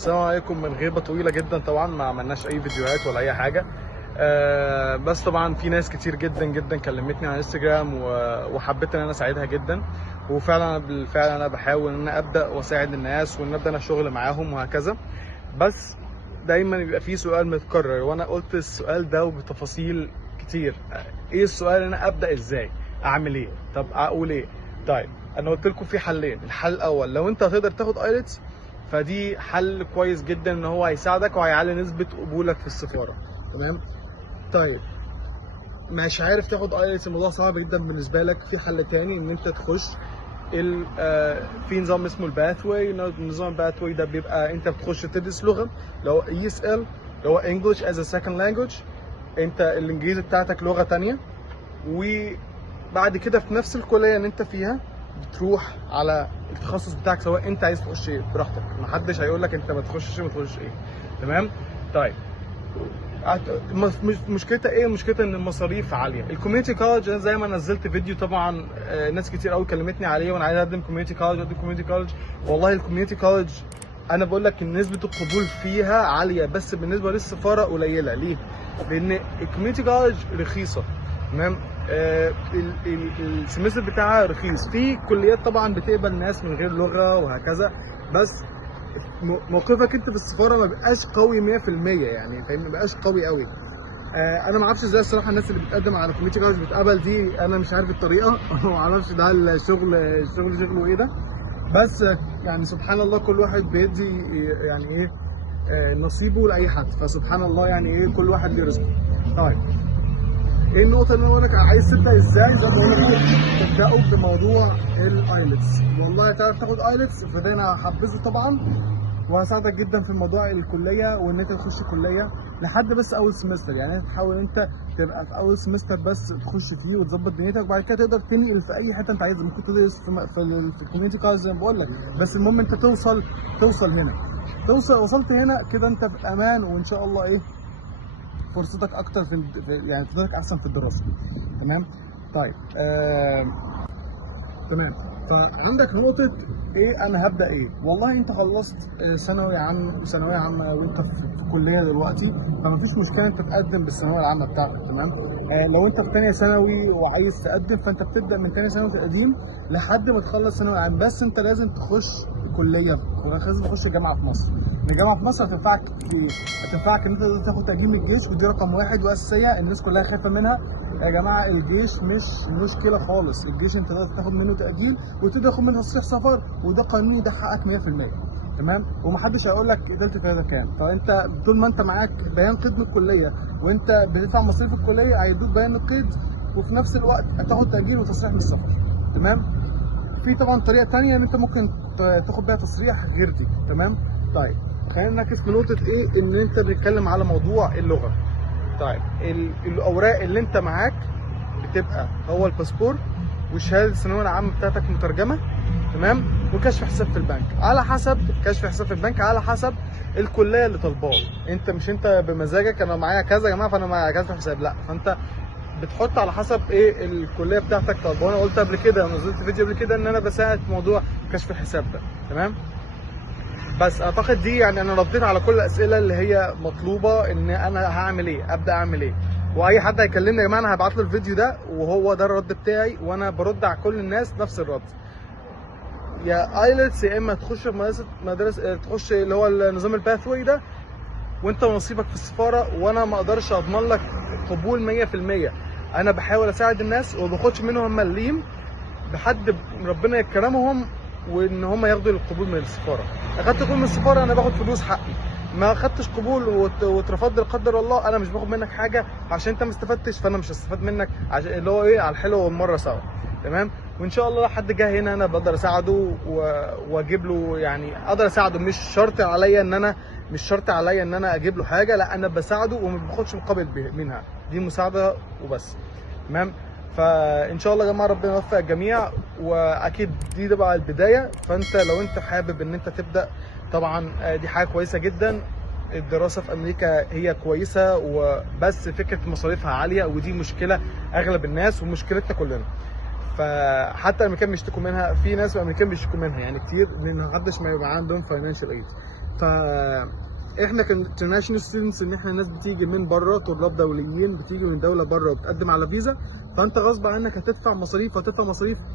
السلام عليكم. من غيبة طويلة جدا طبعا، ما عملناش اي فيديوهات ولا اي حاجة. بس طبعا في ناس كتير جدا كلمتني على انستجرام وحبيت ان انا اساعدها جدا، وفعلا بالفعل انا بحاول ان انا ابدا واساعد الناس وان ابدا انا شغل معاهم وهكذا. بس دايما بيبقى في سؤال متكرر، وانا قلت السؤال ده وبتفاصيل كتير. ايه السؤال؟ انا ابدا ازاي؟ اعمل ايه؟ طب اقول ايه؟ طيب انا قلت لكم في حلين. الحل الاول، لو انت هتقدر تاخد ايلتس فدي حل كويس جدا ان هو هيساعدك وهيعلي نسبه قبولك في السفاره. تمام. طيب مش عارف تاخد ايلتس، الموضوع صعب جدا بالنسبه لك، في حل تاني ان انت تخش في نظام اسمه الباث واي. نظام الباث واي ده بيبقى انت بتخش تدرس لغه، لو اي اس ال اللي هو انجلش از سكند لانجوج، انت الانجليزي بتاعتك لغه تانية، وبعد كده في نفس الكليه اللي انت فيها بتروح على التخصص بتاعك، سواء انت عايز تخش ايه براحتك، محدش هيقول لك انت ما تخشش ايه. تمام. طيب مشكلتها ايه؟ مشكلتها ان المصاريف عاليه. الكوميونتي كولج زي ما نزلت فيديو طبعا، ناس كتير قوي كلمتني عليه وانا عايز اقدم كوميونتي كولج. والله الكوميونتي كولج انا بقول لك ان نسبه القبول فيها عاليه، بس بالنسبه للسفاره قليله. ليه؟ لان الكوميونتي كولج رخيصه. تمام. السمستر بتاعها رخيص. في كليات طبعا بتقبل ناس من غير لغه وهكذا، بس موقفك انت في السفاره ما بيبقاش قوي 100%، يعني فاهم، ما بيبقاش قوي قوي. انا ما اعرفش ازاي الصراحه الناس اللي بتقدم على كوميونتي كولج بتقبل دي، انا مش عارف الطريقه ما اعرفش ده الشغل شغله ايه ده، بس يعني سبحان الله كل واحد بيدي يعني ايه نصيبه لاي حد، فسبحان الله يعني ايه كل واحد ليه رزقه. طيب ايه النقطه اللي انا بقول لك عايز تبدا ازاي؟ زي ما بقول لك تبداوا بموضوع الايلتس. والله تعرف تاخد ايلتس فده انا هحبذه طبعا، وهساعدك جدا في موضوع الكليه وان انت تخش كليه لحد بس اول سمستر. يعني انت تحاول انت تبقى في اول سمستر بس تخش فيه وتظبط دنيتك، وبعد كده تقدر تنقل في اي حته انت عايزها. ممكن تدرس في الكوميونتي كولج زي ما بقول لك، بس المهم انت توصل هنا، وصلت هنا كده انت في امان، وان شاء الله ايه فرصتك اكتر يعني فرصتك احسن في الدراسه. تمام. طيب تمام. فعندك نقطة ايه انا هبدأ ايه؟ والله انت خلصت ثانوية عامة وانت في كلية دلوقتي، فمفيش مشكلة انت تقدم بالثانوية العامة بتاعتك. تمام. لو انت في تانية ثانوي وعايز تقدم فانت بتبدأ من تانية ثانوي تقديم لحد ما تخلص ثانوي عام، بس انت لازم تخش كلية، لازم تخش جامعة في مصر. الجامعة في مصر هتنفعك في ايه؟ هتنفعك ان انت تاخد تقديم الجيش، ودي رقم واحد واساسية الناس كلها خايفة منها. يا جماعه الجيش مش مشكله خالص، الجيش انت تقدر تاخد منه تقدير وتقدر تاخد منه تصريح سفر، وده قانوني، ده حقك 100%. تمام. ومحدش هيقول لك قدرت كذا كام. فانت طول ما انت معاك بيان قيد من الكليه وانت بتدفع مصاريف الكليه هيدوك بيان القيد، وفي نفس الوقت هتاخد تاجير وتصريح من السفر. تمام. في طبعا طريقه ثانيه ان انت ممكن تاخد بيها تصريح غير دي. تمام. طيب خلينا نركز في نقطه ايه، ان انت بنتكلم على موضوع اللغه. طيب الاوراق اللي انت معاك بتبقى هو الباسبور وشهاده الثانويه العامه بتاعتك مترجمه. تمام. وكشف حساب في البنك، على حسب كشف حساب في البنك على حسب الكليه اللي طالباه. انت مش انت بمزاجك انا معايا كذا يا جماعه فانا معايا كشف حساب، لا، فانت بتحط على حسب ايه الكليه بتاعتك طالباه. وانا قلت قبل كده، نزلت فيديو قبل كده ان انا بساعد في موضوع كشف الحساب ده. تمام. بس اعتقد دي يعني انا رديت على كل الاسئله اللي هي مطلوبه، ان انا هعمل ايه، ابدا اعمل ايه. واي حد هيكلمني يا جماعه انا هبعت له الفيديو ده وهو ده الرد بتاعي، وانا برد على كل الناس نفس الرد. يا ايلتس يا اما تخش في مدرسه تخش اللي هو نظام الباث واي ده وانت ونصيبك في السفاره، وانا ما اقدرش اضمن لك قبول 100%. انا بحاول اساعد الناس وما باخدش منهم مليم بحد ربنا يكرمهم وان هم ياخدوا القبول من السفاره. اخدت قبول من السفاره انا باخد فلوس حقي، ما اخدتش قبول واترفضت لا قدر الله انا مش باخد منك حاجه، عشان انت ما استفدتش فانا مش هستفاد منك، عشان اللي هو ايه على الحلو والمره سوا. تمام. وان شاء الله لو حد جه هنا انا بقدر اساعده واجيب له، يعني اقدر اساعده، مش شرط عليا ان انا اجيب له حاجه، لا انا بساعده وما باخدش مقابل منها، دي مساعده وبس. تمام. فان شاء الله يا جماعه ربنا يوفق الجميع، واكيد دي تبقى البدايه. فانت لو انت حابب ان انت تبدا طبعا دي حاجه كويسه جدا. الدراسه في امريكا هي كويسه، وبس فكره مصاريفها عاليه، ودي مشكله اغلب الناس ومشكلتنا كلنا. فحتى الامريكان بيشتكوا منها، في ناس امريكان بيشتكوا منها يعني كتير، ان محدش ما يبقى عندهم فاينانشال ايد. ف احنا كانترناشونال ستودنتس، ان احنا ناس بتيجي من بره، طلاب دوليين بتيجي من دوله بره وبتقدم على فيزا، فانت غصب عنك هتدفع مصاريف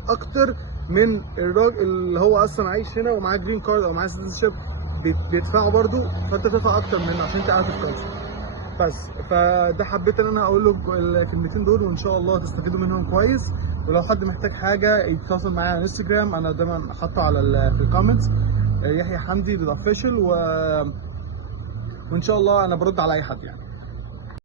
اكتر من الراجل اللي هو اصلا عايش هنا ومعاه جرين كارد او معاه سيتيزن شيب، بيدفعوا برضه، فانت تدفع اكتر منه عشان انت قاعد في الكونسل. بس فده حبيت ان انا اقول له الكلمتين دول، وان شاء الله تستفيدوا منهم كويس. ولو حد محتاج حاجه يتواصل معايا على انستجرام، انا دايما حاطه على في الكومنتس يحيى حمدي بالاوفيشال، وان شاء الله انا برد على اي حد يعني.